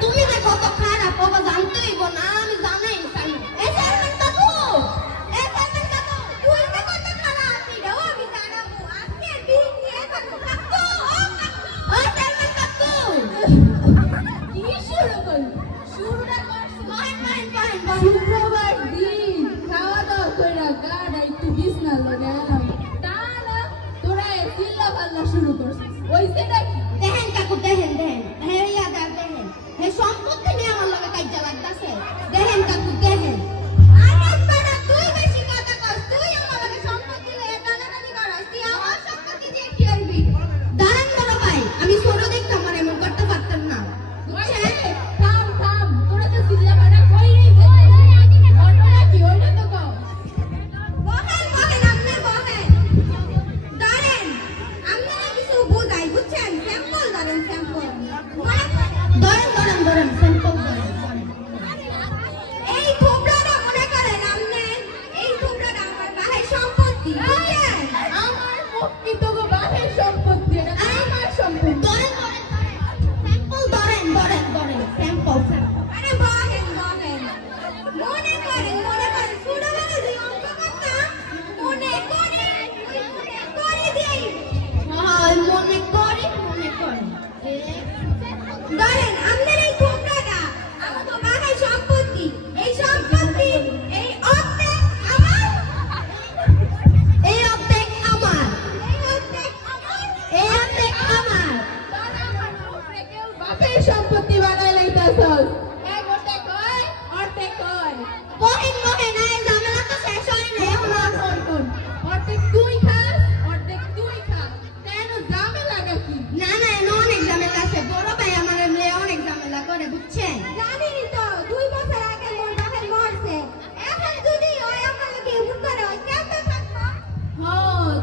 তুমি যে কত খারাপ বাবা জানতে হইব না আমি জানাই জানো এই চেয়ারম্যান কাকু এই চেয়ারম্যান কাকু তুই যে কত খারাপ এটাও আমি জানাবো আজকে দিন নিয়ে কাকু কাকু ও চেয়ারম্যান কাকু কি শুরু করলি শুরুটা করছিস মাইন শুক্রবার দিন খাওয়া দাওয়া কইরা গাড়া একটু বিছনা লাগালাম তা না তোরা চিল্লা পাল্লা শুরু করছিস ওই সেটা কি দেখেন কাকু দেখেন ইয়াদা দেখেন হে সম্পত্তি নিয়ে আমার লগে কাজ্জা লাগতাছে দেখেন কাকু দেখেন আরে বেটা তুই বেশি কথা কস তুই আমার লগে সম্পত্তি লয়ে টানাটানি করস তুই আমার সম্পত্তি দিয়ে কি করবি দাঁড়ান বড় ভাই আমি ছোট দেখতাম মানে এমন করতে পারতাম না বুঝছেন থাম তোরা তো চিল্লা পাল্লা কইরেই যাচ্ছিস ঘটনা কি ওইটা তো কও বহেন আপনি বহেন দাঁড়ান আপনারা কিছু বুঝাই বুঝছেন স্যাম্পল ধরেন স্যাম্পল ধরেন স্যাম্পল ধরেন এই থোবড়াটা মনে করেন আপনি এই থোবড়াটা আমার বাহের সম্পত্তি বুঝছেন আমার মুক্তি তো গো বাহের সম্পত্তি না আমার সম্পত্তি ধরেন স্যাম্পল ধরেন স্যাম্পল আরে বহেন মনে করেন ছোটবেলায় যে অঙ্ক করতাম মনে করে দেই হ্যাঁ মনে করি ধরেন আপনার এই থোবড়াটা আমাকে বাহের সম্পত্তি এই সম্পত্তি এই অর্ধেক আমার এই অর্ধেক আমার তোরা আমার উপরে কেউ বাপের সম্পত্তি বানাই লাইতাছস এক অর্ধেক হয় বহেন আয় ঝামেলা তো শেষ হয় না এখন কোন অর্ধেক তুই খাস কেন ঝামেলা নাকি না এমন অনেক ঝামেলা আছে বড় ভাই আমার এমনি অনেক ঝামেলা করে বুঝছেন জানিনি তো 2 বছর আগে মোর বাপের মরছে এখন যদি ওই আমার লোকে এমন করে ওই কেমনে থাকবো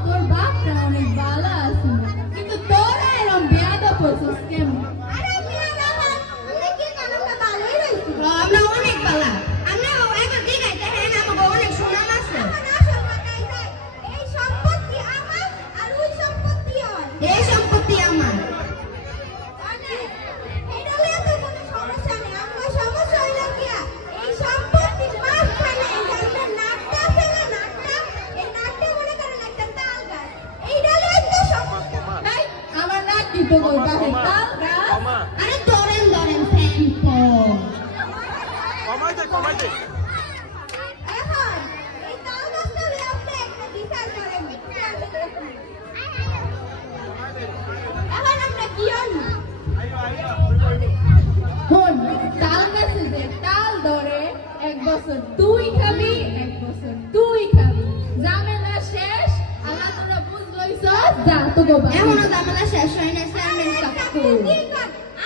তোর বাপটা অনেক ভালো আছে কিন্তু তোরা এরকম বেয়াদব হচ্ছিস কেমন আরে মিয়া না আমরা কি কারণে ভালোই রইছি আমরা অনেক ভালো আমরা একবার দিগাইতে হ্যাঁ আমাকে অনেক সুনাম আছে এই সম্পত্তি আমার আর ওই সম্পত্তি হয় এই সম্পত্তি আমার এটা লইয়া তো কোনো সমস্যা নেই আমার সমস্যা হইলো কি এই সম্পত্তির মাঝখানে এই যে নাটটা আছে না নাটটা এই নাটটা মনে করেন একটা তাল গাছ এইটা লইয়া তো সমস্যা তাই আমার নাক কি তো কই বাপের তাল গাছ আরে ধরেন স্যাম্পল কমাই দে এখন এই তাল গাছটা লইয়া আপনি একটা বিচার করেন এখন আমরা কি আনবো হন তাল গাছে যে তাল ধরে 1 বছর তুই খাবি 1 বছর তুই খাবি ঝামেলা শেষ আল্লাহ তোরা বুঝ লইছস যা তো গো বাবা এখনো ঝামেলা শেষ হয় না চেয়ারম্যান কাকু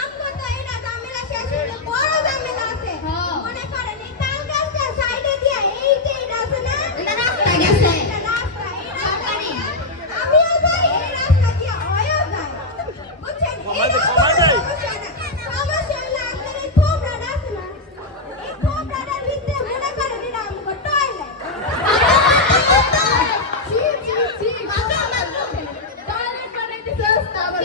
আমগো তো এটা ঝামেলা শেষ হইলো বড় ঝামেলা আছে মনে করেন এই তাল গাছটা সাইডে দিয়া এই যে এটা আছে না এটা রাস্তা গেছে এটা রাস্তা এই সরকারি আমিও যাই এই রাস্তা দিয়া ওয়ও যায় বুঝছেন কমাই দে সমস্যা হইলো আপনার এই থোবড়াটা আছে না এই থোবড়াটার ভিতরে মনে করেন এটা আমগো টয়লেট টয়লেট বানাই দিছস তা আবার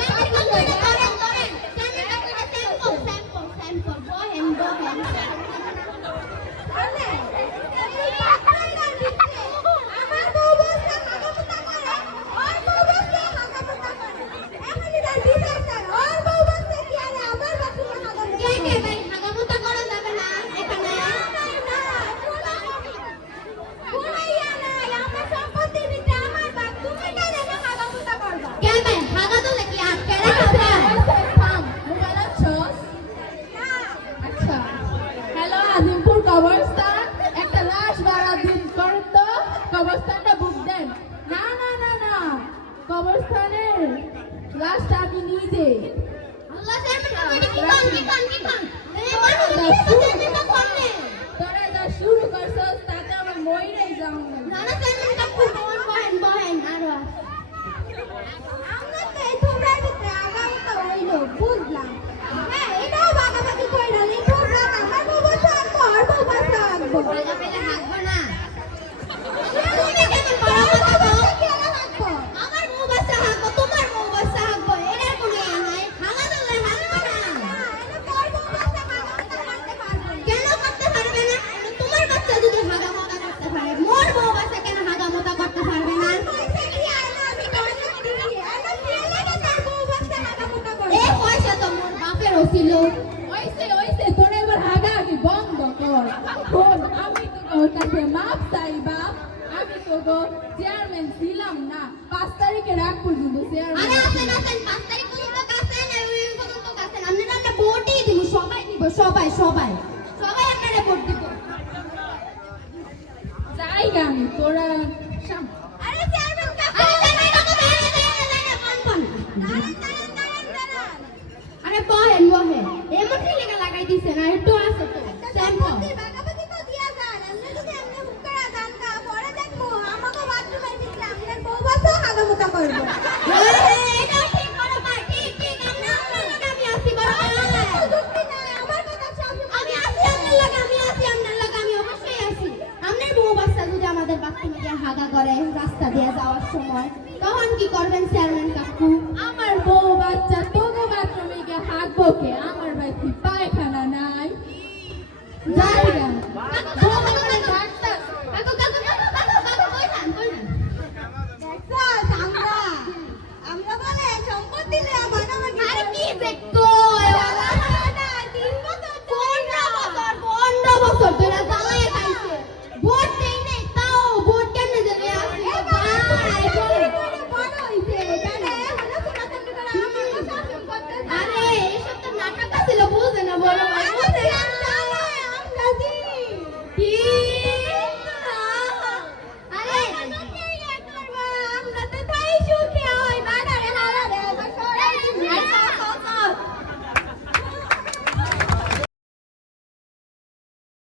হ্যালো আজিমপুর কবরস্থান একটা লাশ ভাড়া দিন করেন তো কবরস্থানটা বুক দেন না কবরস্থানের লাশটা আমি নিজে তোরা যা শুরু করছস তাতে আমার মইরাই যাও না বুঝলাম হ্যাঁ এটাও ভাগাভাগি করে না এই থোবড়া আমার বউ বসে আর মোর বউ বসে আনবো ভাগা পেলে হাঁকবো না বাপ আমি তো গো চেয়ারম্যান ছিলাম না 5 তারিখের আগ পর্যন্ত আরে চেয়ারম্যান আসেন আসেন 5 তারিখ পর্যন্ত কাছেন আর ওই পর্যন্ত কাছেন আমরা আমরা ভোটই দিব সবাই দিব সবাই সবাই সবাই আপনারা ভোট দিব জায়গা আমি তোরা সাম- আরে চেয়ারম্যান কাকু আরে বহেন বহেন এমন কি লেখা লাগাই দিছে না একটু আছে তো স্যাম্পল বাগাবাগি তো দিয়া যান আমরা যদি আমরা হুক্কারা দান কা পরে দেখবো আমাকে বাথরুমের ভিতরে আপনার বউ বাসও হাগামুতা করব এটা ঠিক করো ভাই ঠিক ঠিক আমরা আপনার লগে আমি আসি বড় যুক্তি নাই আমার কথা সব আমি আসি আপনার লগে আমি আসি আপনার লগে আমি অবশ্যই আসি আপনার বউ বাচ্চা যদি আমাদের বাথরুমে গিয়ে হাগা করে রাস্তা দিয়ে যাওয়ার সময় তখন কি করবেন চেয়ারম্যান কাকু আমার বউ বাচ্চা তোগো বাথরুমে গিয়ে হাঁকবো কে আমার বাড়িতে পায়খানা নাই জায়গা